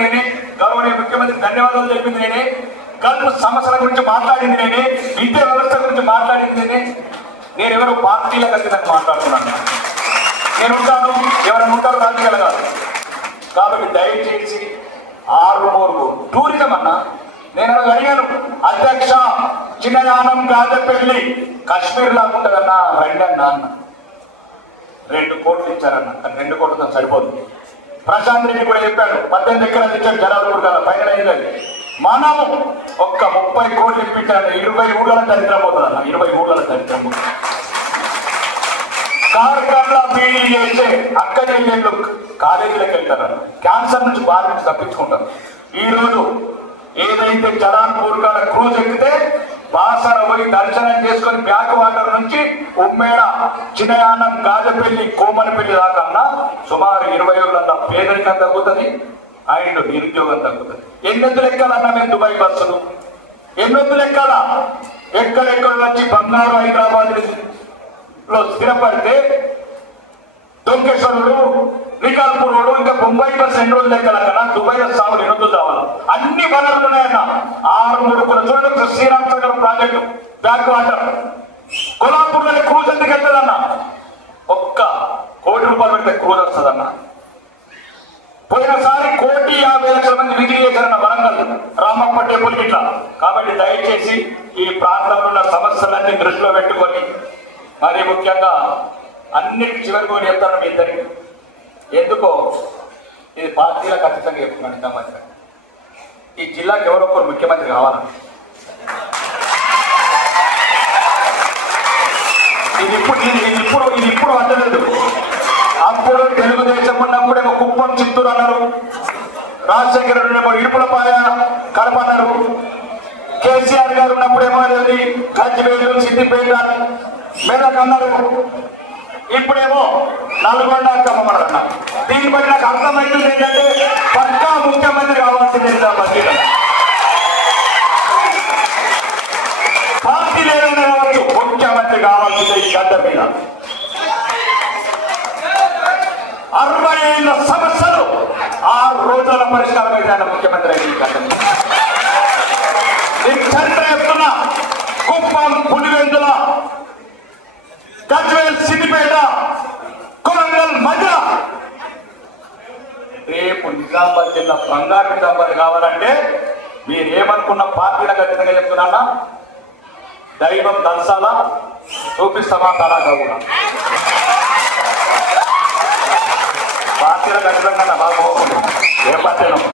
నేనే, గౌరవనీయ ముఖ్యమంత్రి ధన్యవాదాలు తెలిపింది నేనే, గల్ఫ్ సమస్యల గురించి మాట్లాడింది నేనే, విద్యా వ్యవస్థ గురించి మాట్లాడింది నేనే. నేను ఎవరు పార్టీలకు అతీతంగా మాట్లాడుతున్నాను. నేను ఉంటాను, ఎవరైనా ఉంటారు రాజకీయాలు కాదు. కాబట్టి దయచేసి ఆరుమూరు టూరిజం అన్నా నేను అడిగాను, అధ్యక్ష చిన్నయానం గాజపల్లి కాశ్మీర్ లాగా ఉంటుందన్నా రండి అన్న. 2 కోట్లు ఇచ్చారన్న, కానీ 2 కోట్లతో సరిపోదు. ప్రశాంత్ రెడ్డి కూడా చెప్పాడు 18 ఎకరాలు ఇచ్చాడు జనాలు కదా పైన అయిందని. మనము ఒక్క 30 కోట్లు ఇప్పించాడు. 20 ఊళ్ళ చరిత్ర పోతుంది అన్న, 20 ఊళ్ళ చరిత్ర పోతుంది. కార్ఖాన్లో బీడీ చేసే అక్క చెల్లెళ్ళు కాలేజీలకు వెళ్తారన్న, క్యాన్సర్ నుంచి బాధ నుంచి తప్పించుకుంటారు. ఈ రోజు ఏదైతే జలాన్పూర్ కాడ క్రూజ్ ఎక్కితే బాసర పోయి దర్శనం చేసుకొని బ్యాక్ వాటర్ నుంచి ఉమ్మేడ చిన్నయానం గాజపల్లి కోమనపల్లి దాకా సుమారు 20 ఏళ్ళ పేదరికం తగ్గుతుంది అండ్ నిరుద్యోగం తగ్గుతుంది. ఎన్నెద్దులు ఎక్కాలన్నా మేము దుబాయ్ బస్సులు, ఎన్నెద్దులు ఎక్కాలా? ఎక్కడెక్కడ వచ్చి బంగారు హైదరాబాద్ లో స్థిరపడితే దొంకేశ్వరుడు శ్రీకాకుళం రోడ్డు ఇంకా బొంబాయి బస్ 2 రోజులు ఎక్కాల కన్నా దుబాయ్లో సాగు 2 రోజులు కావాలి. అన్ని వనరులు ఉన్నాయన్న. 6-3 చూడండి, Sriram Sagar project back water కొల్లాపూర్లో క్రూజ్ ఎందుకు వెళ్తుందన్న? ఒక్క ₹1 కోటి పెడితే క్రూజ్ వస్తుందన్న. పోయినసారి 1,50,00,000 మంది విధి చేశారన్న వరంగల్ రామప్ప టెంపుల్ ఇట్లా. కాబట్టి దయచేసి ఈ ప్రాంతంలో ఉన్న సమస్యలన్నీ దృష్టిలో పెట్టుకొని, మరి ముఖ్యంగా అన్నిటికీ చివరికి కూడా చెప్తాను మీ ఇద్దరికి. ఎందుకో ఇది పార్టీలకు ఖచ్చితంగా చెప్తున్నాను. ఇంతమంది ఈ జిల్లాకి ఎవరొకరు ముఖ్యమంత్రి కావాలని, ఇది ఇప్పుడు అందలేదు. అప్పుడు తెలుగుదేశం ఉన్నప్పుడేమో కుప్పం చిత్తూరు అన్నారు, రాజశేఖర రెడ్డి ఏమో ఇడుపులపాయ కడప అన్నారు, కేసీఆర్ గారు ఉన్నప్పుడేమో గజ్వేలు సిద్దిపేట మెదక్ అన్నారు, ఇప్పుడేమో నల్గొండ కమ్మన్నారు అన్నారు. దీన్ని బట్టి నాకు అర్థమవుతుంది ఏంటంటే పక్కా ముఖ్యమంత్రి కావాల్సింది మధ్యలో. పార్టీ లేదన్నా కావచ్చు, ముఖ్యమంత్రి కావాల్సిందే ఈ గడ్డ మీద. 60 ఏళ్ళ సమస్యలు 6 రోజుల పరిష్కారం అయితే ముఖ్యమంత్రి అయింది. గడ్డ మీద నేను చరిత్ర చెప్తున్నా. కుప్పం, పులివెందుల, గజ్వేల్, సిద్దిపేట, కొరంగల్ మధ్య రేపు నిజామాబాద్ జిల్లా బంగారు నిజామాబాద్ కావాలంటే మీరేమనుకున్న పార్టీలకు ఖచ్చితంగా చెప్తున్నా, దైవం దర్శాలా చూపిస్తామా తలాగా కూడా పార్టీలకు ఖచ్చితంగా బాగా ఏ పార్టీలో